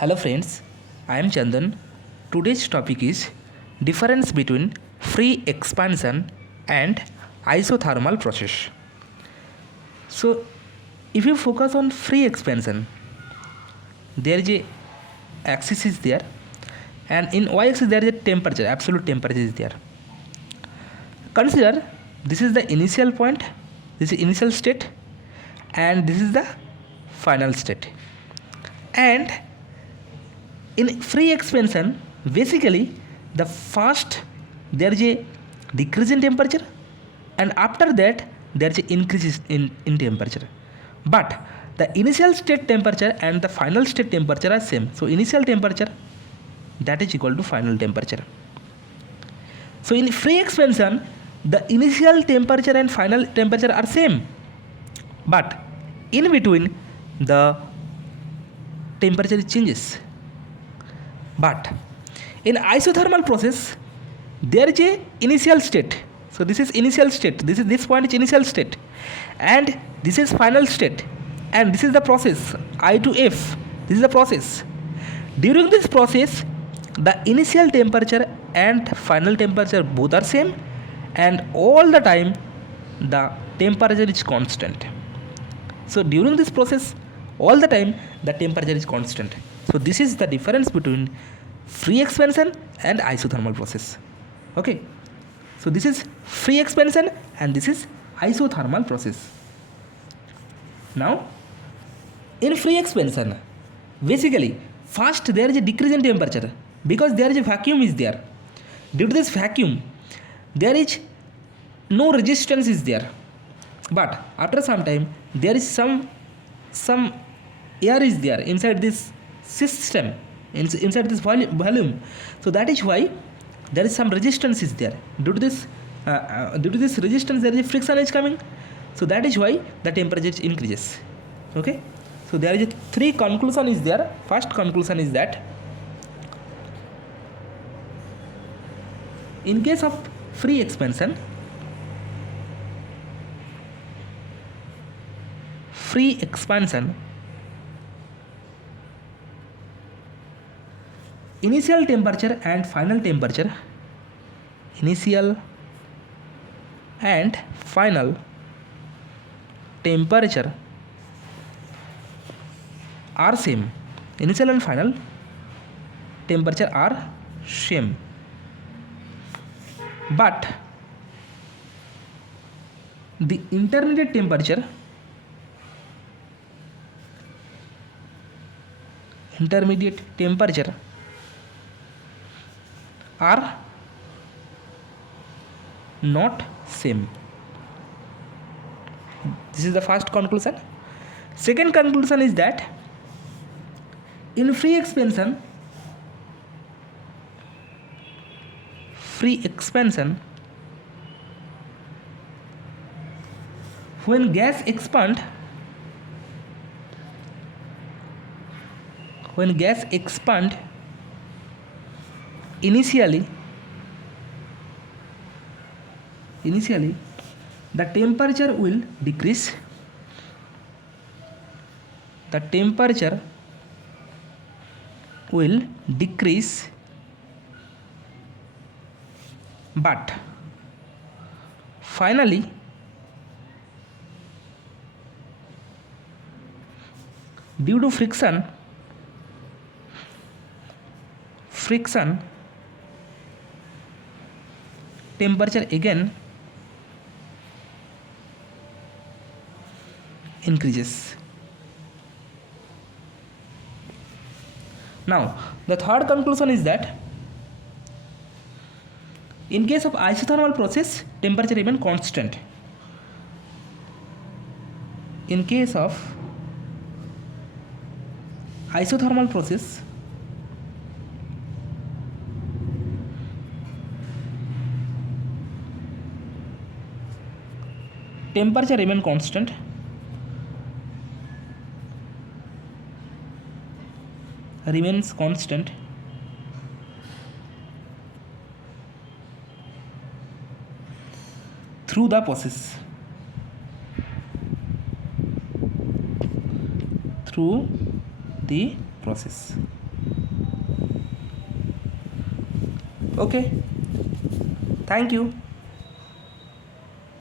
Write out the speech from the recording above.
Hello friends, I am Chandan. Today's topic is difference between free expansion and isothermal process. So, if you focus on free expansion, there is a axis is there, and in y-axis there is a temperature, absolute temperature is there. Consider this is the initial point, this is initial state, and this is the final state. And in free expansion, basically the first there is a decrease in temperature, and after that there is an increase in temperature. But the initial state temperature and the final state temperature are same. So initial temperature that is equal to final temperature. So in free expansion, the initial temperature and final temperature are same, but in between the temperature changes. But in isothermal process, there is a initial state. So this is initial state. This point is initial state, and this is final state, and this is the process I to F. This is the process. During this process, the initial temperature and final temperature both are same, and all the time the temperature is constant. So during this process, all the time the temperature is constant. So this is the difference between free expansion and isothermal process. Okay, so this is free expansion and this is isothermal process. Now in free expansion, basically first there is a decrease in temperature because there is a vacuum is there. Due to this vacuum, there is no resistance is there, but after some time there is some air is there inside this system, inside this volume. So that is why there is some resistance is there. Due to this resistance, there is a friction is coming. So that is why the temperature increases. Okay, so there is a three conclusion is there. First conclusion is that in case of free expansion, initial temperature and final temperature are same. Initial and final temperature are same, but the intermediate temperature are not same. This is the first conclusion. Second conclusion is that in free expansion, when gas expand, initially the temperature will decrease. But finally due to friction temperature again increases. Now the third conclusion is that in case of isothermal process, temperature remain constant. In case of isothermal process, temperature remain constant, through the process. Okay, thank you.